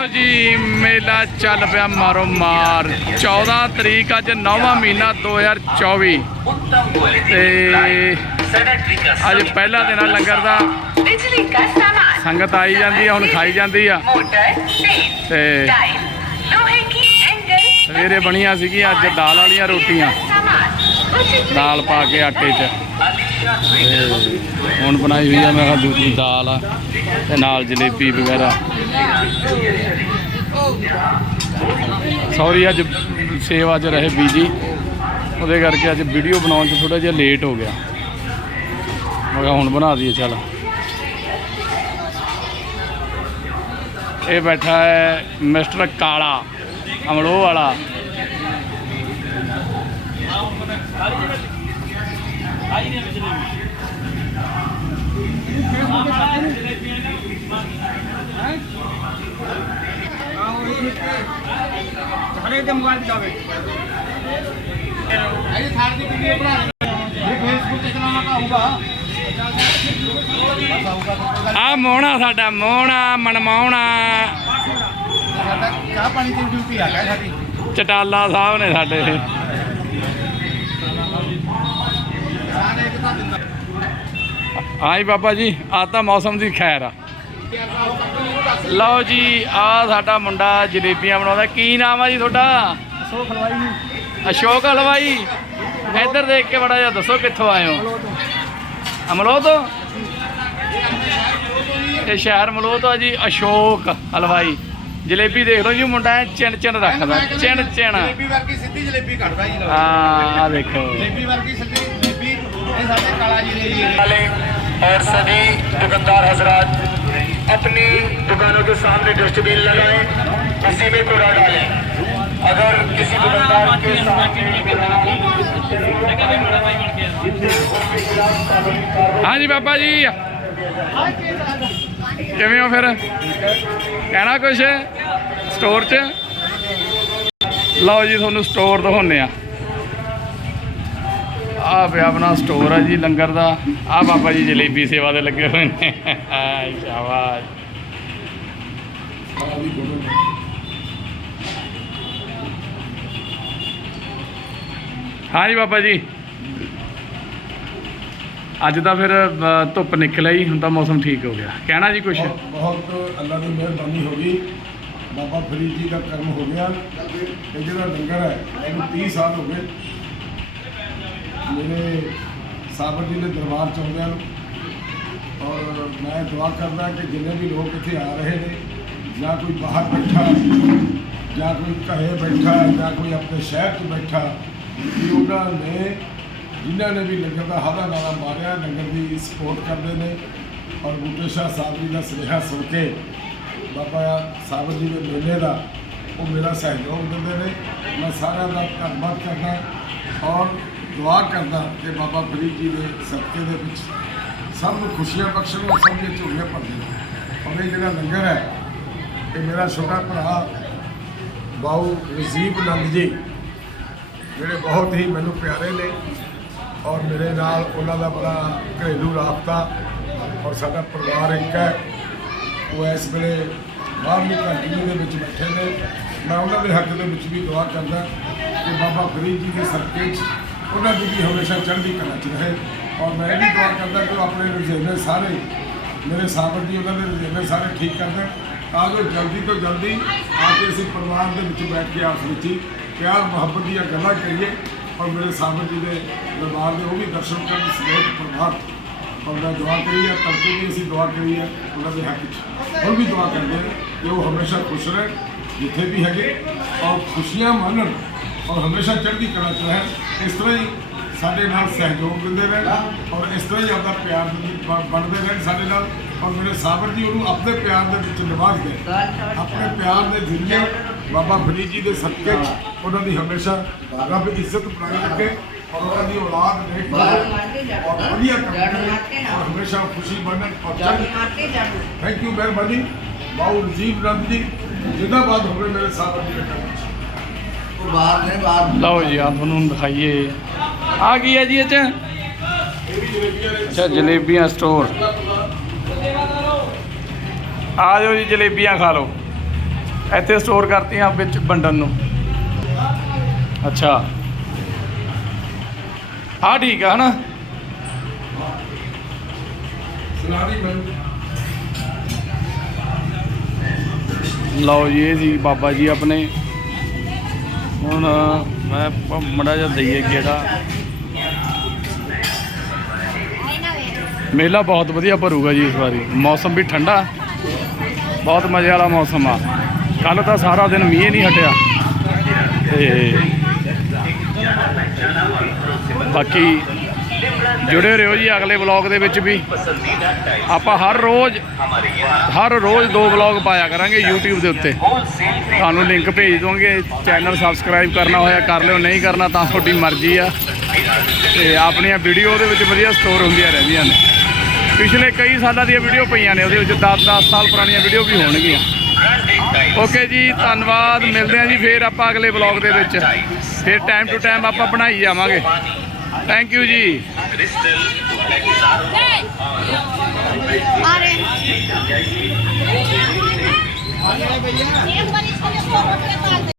ਜੀ ਮੇਲਾ ਚੱਲ ਪਿਆ ਮਾਰੋ ਮਾਰ। 14 ਤਰੀਕ ਅੱਜ 9ਵਾਂ ਮਹੀਨਾ 2024 ਤੇ ਅੱਜ ਪਹਿਲਾ ਦਿਨ ਆ ਲੰਗਰ ਦਾ। ਸੰਗਤ ਆਈ ਜਾਂਦੀ ਆ ਹੁਣ ਖਾਈ ਜਾਂਦੀ ਆ। ਤੇ ਸਵੇਰੇ ਬਣੀਆਂ ਸੀਗੀ ਅੱਜ ਦਾਲ ਵਾਲੀਆਂ ਰੋਟੀਆਂ। ਦਾਲ ਪਾ ਕੇ ਆਟੇ 'ਚ। ਤੇ ਹੁਣ ਬਣਾਈ ਹੋਈ ਆ, ਮੈਂ ਕਿਹਾ ਦੂਜੀ ਦਾਲ ਆ, ਤੇ ਨਾਲ ਜਲੇਬੀ ਵਗੈਰਾ। ਸੌਰੀ ਅੱਜ ਸੇਵਾ 'ਚ ਰਹੇ ਬੀਜੀ ਉਹਦੇ ਕਰਕੇ ਅੱਜ ਵੀਡੀਓ ਬਣਾਉਣ 'ਚ ਥੋੜਾ ਜਿਹਾ ਲੇਟ ਹੋ ਗਿਆ। ਮੈਂ ਕਿਹਾ ਹੁਣ ਬਣਾ ਦਈਏ, ਚੱਲ। ਇਹ ਬੈਠਾ ਹੈ ਮਿਸਟਰ ਕਾਲਾ ਅਮਲੋ ਵਾਲਾ। ਸਾਰੇ ਤੇ ਮੋਬਾਈਲ ਦਿਖਾਵੇ ਅਰੇ ਥਾਰ ਦੀ ਵੀਡੀਓ ਬਣਾ ਇਹ ਫੇਸਬੁੱਕ ਤੇ ਚਲਾਉਣਾ ਤਾਂ ਹੋਊਗਾ ਆ ਮੋਹਣਾ ਸਾਡਾ ਮੋਹਣਾ ਮਨਮਾਉਣਾ ਸਾਡਾ ਚਾਹ ਪਾਣੀ ਦੀ ਡਿਊਟੀ ਆ ਗਿਆ ਸਾਡੀ। ਚਟਾਲਾ ਸਾਹਿਬ ਨੇ ਸਾਡੇ ਸਾਰੇ ਇੱਕ ਤਾਂ ਦਿੰਦਾ ਹਾਂ ਜੀ ਬਾਬਾ ਜੀ ਆ ਤਾਂ ਮੌਸਮ ਦੀ ਖੈਰ ਆ। ਲਓ ਜੀ ਆ ਸਾਡਾ ਮੁੰਡਾ ਜਲੇਬੀਆਂ ਬਣਾਉਂਦਾ। ਕੀ ਨਾਮ ਆ ਜੀ ਤੁਹਾਡਾ? ਸੋ ਖਲਵਾਈ ਨਹੀਂ ਅਸ਼ੋਕ ਹਲਵਾਈ। ਇੱਧਰ ਦੇਖ ਕੇ ਬੜਾ ਜਿਹਾ ਦੱਸੋ ਕਿੱਥੋਂ ਆਏ ਹੋ? ਅਮਲੋ ਤੋਂ? ਇਹ ਸ਼ਹਿਰ ਮਲੋ ਤੋਂ ਆ ਜੀ ਅਸ਼ੋਕ ਹਲਵਾਈ। ਜਲੇਬੀ ਦੇਖ ਲਓ ਜੀ ਮੁੰਡਾ ਚਿਣ ਚਿਣ ਰੱਖਦਾ। ਚਿਣ ਚਿਣ। ਜਲੇਬੀ ਵਰਗੀ ਸਿੱਧੀ ਜਲੇਬੀ ਕੱਢਦਾ ਜੀ। ਆ ਦੇਖੋ। ਜਲੇਬੀ ਵਰਗੀ ਸਿੱਧੀ ਜਲੇਬੀ ਇਹ ਸਾਡੇ ਕਾਲਾ ਜੀ ਨੇ ਜੀ। और सभी दुकानदार हजरात अपनी दुकानों के सामने डस्टबिन लगाएं किसी में कूड़ा डालें अगर किसी दुकानदार के ਹਾਂ ਜੀ ਬਾਬਾ ਜੀ ਕਿਵੇਂ ਹੋ ਫਿਰ ਕਹਿਣਾ ਕੁਛ ਸਟੋਰ 'ਚ ਲਓ ਜੀ ਤੁਹਾਨੂੰ ਸਟੋਰ ਦਿਖਾਉਂਦੇ ਆ ਆ ਪਿਆ ਆਪਣਾ ਸਟੋਰ ਆ ਜੀ, ਲੰਗਰ ਦਾ। ਆ ਬਾਬਾ ਜੀ ਜਲੇਬੀ ਸੇਵਾ ਦੇ ਲੱਗੇ ਹੋਏ ਨੇ। ਸ਼ਾਬਾਸ਼। ਹਾਂ ਜੀ ਬਾਬਾ ਜੀ। ਅੱਜ ਤਾਂ ਫਿਰ ਧੁੱਪ ਨਿਕਲ ਆਈ, ਹੁਣ ਤਾਂ ਮੌਸਮ ਠੀਕ ਹੋ ਗਿਆ। ਕਹਿਣਾ ਜੀ ਕੁਛ? ਬਹੁਤ ਅੱਲਾ ਦੀ ਮਿਹਰਬਾਨੀ ਹੋ ਗਈ। ਬਾਬਾ ਫਰੀਦ ਜੀ ਦਾ ਕਰਮ ਹੋ ਗਿਆ। ਇਹ ਜਿਹੜਾ ਲੰਗਰ ਹੈ, ਇਹਨੂੰ 30 ਸਾਲ ਹੋ ਗਏ ਮੇਰੇ ਸਾਬਰ ਜੀ ਦੇ ਦਰਬਾਰ ਚ ਆਉਂਦਿਆਂ ਨੂੰ ਔਰ ਮੈਂ ਦੁਆ ਕਰਦਾ ਕਿ ਜਿੰਨੇ ਵੀ ਲੋਕ ਇੱਥੇ ਆ ਰਹੇ ਨੇ, ਜਾਂ ਕੋਈ ਬਾਹਰ ਬੈਠਾ, ਜਾਂ ਕੋਈ ਘਰੇ ਬੈਠਾ, ਜਾਂ ਕੋਈ ਆਪਣੇ ਸ਼ਹਿਰ 'ਚ ਬੈਠਾ, ਕਿ ਉਹਨਾਂ ਨੇ, ਜਿਨ੍ਹਾਂ ਨੇ ਵੀ ਲੰਗਰ ਦਾ ਹਾਦਾ ਨਾਰਾ ਮਾਰਿਆ, ਲੰਗਰ ਦੀ ਸਪੋਰਟ ਕਰਦੇ ਨੇ। ਔਰ ਬੂਟੇ ਸ਼ਾਹ ਸਾਹਿਬ ਜੀ ਦਾ ਸੁਨੇਹਾ ਸੁਣ ਕੇ ਬਾਬਾ ਸਾਹਿਬ ਜੀ ਦੇ ਮੇਲੇ ਦਾ ਉਹ ਮੇਰਾ ਸਹਿਯੋਗ ਦਿੰਦੇ ਨੇ। ਮੈਂ ਸਾਰਿਆਂ ਦਾ ਧੰਨਵਾਦ ਕਰਦਾ। ਔਰ ਦੁਆ ਕਰਦਾ ਕਿ ਬਾਬਾ ਫਰੀਦ ਜੀ ਦੇ ਸਦਕੇ ਦੇ ਵਿੱਚ ਸਭ ਨੂੰ ਖੁਸ਼ੀਆਂ ਬਖਸ਼ਣ ਔਰ ਸਭ ਦੇ ਝੋਲੇ ਭਰ ਦੇਣ ਔਰ ਇਹ ਜਿਹੜਾ ਲੰਗਰ ਹੈ, ਇਹ ਮੇਰਾ ਛੋਟਾ ਭਰਾ ਬਾਊ ਰਜੀਬ ਨੰਦ ਜੀ, ਜਿਹੜੇ ਬਹੁਤ ਹੀ ਮੈਨੂੰ ਪਿਆਰੇ ਨੇ ਔਰ ਮੇਰੇ ਨਾਲ ਉਹਨਾਂ ਦਾ ਬੜਾ ਘਰੇਲੂ ਰਾਬਤਾ ਔਰ ਸਾਡਾ ਪਰਿਵਾਰ ਇੱਕ ਹੈ। ਉਹ ਇਸ ਵੇਲੇ ਬਾਹਰਲੀ ਕੰਟਰੀ ਦੇ ਵਿੱਚ ਬੈਠੇ ਨੇ। ਮੈਂ ਉਹਨਾਂ ਦੇ ਹੱਕ ਦੇ ਵਿੱਚ ਵੀ ਦੁਆ ਕਰਦਾ ਕਿ ਬਾਬਾ ਫਰੀਦ ਜੀ ਦੇ ਸਦਕੇ 'ਚ ਉਹਨਾਂ ਦੀ ਵੀ ਹਮੇਸ਼ਾ ਚੜ੍ਹਦੀ ਕਲਾ 'ਚ ਰਹੇ। ਔਰ ਮੈਂ ਇਹ ਵੀ ਦੁਆ ਕਰਦਾ ਕਿ ਉਹ ਆਪਣੇ ਰੁਝੇਵੇਂ ਸਾਰੇ, ਮੇਰੇ ਸਾਬਰ ਜੀ ਉਹਨਾਂ ਦੇ ਰੁਝੇਵੇਂ ਸਾਰੇ ਠੀਕ ਕਰ ਦੇਣ ਤਾਂ ਜੋ ਜਲਦੀ ਤੋਂ ਜਲਦੀ ਆ ਕੇ ਅਸੀਂ ਪਰਿਵਾਰ ਦੇ ਵਿੱਚ ਬੈਠ ਕੇ ਆਪਸ ਵਿੱਚ ਹੀ ਪਿਆਰ, ਮੁਹੱਬਤ ਦੀਆਂ ਗੱਲਾਂ ਕਰੀਏ। ਔਰ ਮੇਰੇ ਸਾਬਰ ਜੀ ਦੇ ਦਰਬਾਰ ਦੇ ਉਹ ਵੀ ਦਰਸ਼ਨ ਕਰਨ ਸਮੇਤ ਪਰਿਵਾਰ ਔਰ ਮੈਂ ਦੁਆ ਕਰੀ ਹੈ ਤੜਕੇ ਵੀ ਅਸੀਂ ਦੁਆ ਕਰੀ ਹੈ ਉਹਨਾਂ ਦੇ ਹੱਕ 'ਚ। ਹੁਣ ਵੀ ਦੁਆ ਕਰਦੇ ਹਾਂ ਕਿ ਉਹ ਹਮੇਸ਼ਾ ਖੁਸ਼ ਰਹਿਣ ਜਿੱਥੇ ਵੀ ਹੈਗੇ। ਔਰ ਖੁਸ਼ੀਆਂ ਮਾਣਨ ਔਰ ਹਮੇਸ਼ਾ ਚੜ੍ਹਦੀ ਕਲਾ 'ਚ ਰਹਿਣ। ਇਸ ਤਰ੍ਹਾਂ ਹੀ ਸਾਡੇ ਨਾਲ ਸਹਿਯੋਗ ਦਿੰਦੇ ਰਹਿਣ ਔਰ ਇਸ ਤਰ੍ਹਾਂ ਹੀ ਆਪਦਾ ਪਿਆਰ ਬਣਦੇ ਰਹਿਣ ਸਾਡੇ ਨਾਲ। ਔਰ ਮੇਰੇ ਸਾਬਰ ਜੀ ਉਹਨੂੰ ਆਪਣੇ ਪਿਆਰ ਦੇ ਵਿੱਚ ਨਿਵਾਸ ਦੇ। ਆਪਣੇ ਪਿਆਰ ਦੇ ਜ਼ਰੀਏ ਬਾਬਾ ਫਰੀਦ ਜੀ ਦੇ ਸਦਕੇ ਉਹਨਾਂ ਦੀ ਹਮੇਸ਼ਾ ਰੱਬ ਇੱਜ਼ਤ ਬਣਾਈ ਰੱਖੇ ਔਰ ਉਹਨਾਂ ਦੀ ਔਲਾਦ ਨੇਕ ਬਣੇ ਔਰ ਵਧੀਆ ਕੰਮ ਕਰੇ ਔਰ ਹਮੇਸ਼ਾ ਖੁਸ਼ੀ ਬਣਨ ਔਰ ਥੈਂਕ ਯੂ ਮਿਹਰਬਾਨੀ ਬਾਉ ਰਜੀਵ ਨੰਦ ਜੀ, ਜਿੰਦਾਬਾਦ ਹੋਵੇ ਮੇਰੇ ਸਾਬਰ ਜੀ ਦੇ ਕੰਮ। 'ਚ ਲਓ ਜੀ ਆ ਤੁਹਾਨੂੰ ਦਿਖਾਈਏ। ਆ ਕੀ ਹੈ ਜੀ ਇਹ ਚ? ਅੱਛਾ, ਜਲੇਬੀਆਂ ਸਟੋਰ ਆ ਜਾਓ ਜੀ, ਜਲੇਬੀਆਂ ਖਾ ਲਓ। ਇੱਥੇ ਸਟੋਰ ਕਰਤੀਆਂ ਵਿੱਚ ਵੰਡਣ ਨੂੰ। ਅੱਛਾ। ਆ ਠੀਕ ਆ, ਹਨਾ? ਲਓ ਜੀ, ਇਹ ਜੀ ਬਾਬਾ ਜੀ ਆਪਣੇ। ਹੁਣ ਮੈਂ ਮੜਾ ਜਿਹਾ ਦਈਏ ਕਿਹੜਾ ਮੇਲਾ ਬਹੁਤ ਵਧੀਆ ਭਰੂਗਾ ਜੀ ਇਸ ਵਾਰੀ। ਮੌਸਮ ਵੀ ਠੰਡਾ। ਬਹੁਤ ਮਜ਼ੇ ਵਾਲਾ ਮੌਸਮ ਆ। ਕੱਲ ਤਾਂ ਸਾਰਾ ਦਿਨ ਮੀਂਹ ਨਹੀਂ ਹਟਿਆ। ਤੇ ਬਾਕੀ ਜੁੜੇ ਰਹੋ ਜੀ ਅਗਲੇ ਵਲੌਗ ਦੇ ਵਿੱਚ ਵੀ। ਆਪਾਂ ਹਰ ਰੋਜ਼ ਹਰ ਰੋਜ਼ ਦੋ ਵਲੌਗ ਪਾਇਆ ਕਰਾਂਗੇ YouTube ਦੇ ਉੱਤੇ। ਤੁਹਾਨੂੰ ਲਿੰਕ ਭੇਜ ਦੋਗੇ ਚੈਨਲ ਸਬਸਕ੍ਰਾਈਬ ਕਰਨਾ ਹੋਇਆ ਕਰ ਲਿਓ, ਨਹੀਂ ਕਰਨਾ ਤਾਂ ਤੁਹਾਡੀ ਮਰਜ਼ੀ ਆ। ਤੇ ਆਪਣੀਆਂ ਵੀਡੀਓ ਉਹਦੇ ਵਿੱਚ ਵਧੀਆ ਸਟੋਰ ਹੁੰਦੀਆਂ ਰਹਿੰਦੀਆਂ ਨੇ। ਪਿਛਲੇ ਕਈ ਸਾਲਾਂ ਦੀਆਂ ਵੀਡੀਓ ਪਈਆਂ ਨੇ, ਉਹਦੇ ਵਿੱਚ 10-10 ਸਾਲ ਪੁਰਾਣੀਆਂ ਵੀਡੀਓ ਵੀ ਹੋਣਗੀਆਂ। ਓਕੇ ਜੀ, ਧੰਨਵਾਦ, ਮਿਲਦੇ ਹਾਂ ਜੀ ਫੇਰ ਆਪਾਂ ਅਗਲੇ ਵਲੌਗ ਦੇ ਵਿੱਚ। ਫਿਰ ਟਾਈਮ ਟੂ ਟਾਈਮ ਆਪਾਂ ਬਣਾਈ ਜਾਵਾਂਗੇ। ਥੈਂਕ ਯੂ ਜੀ Pare. Siempre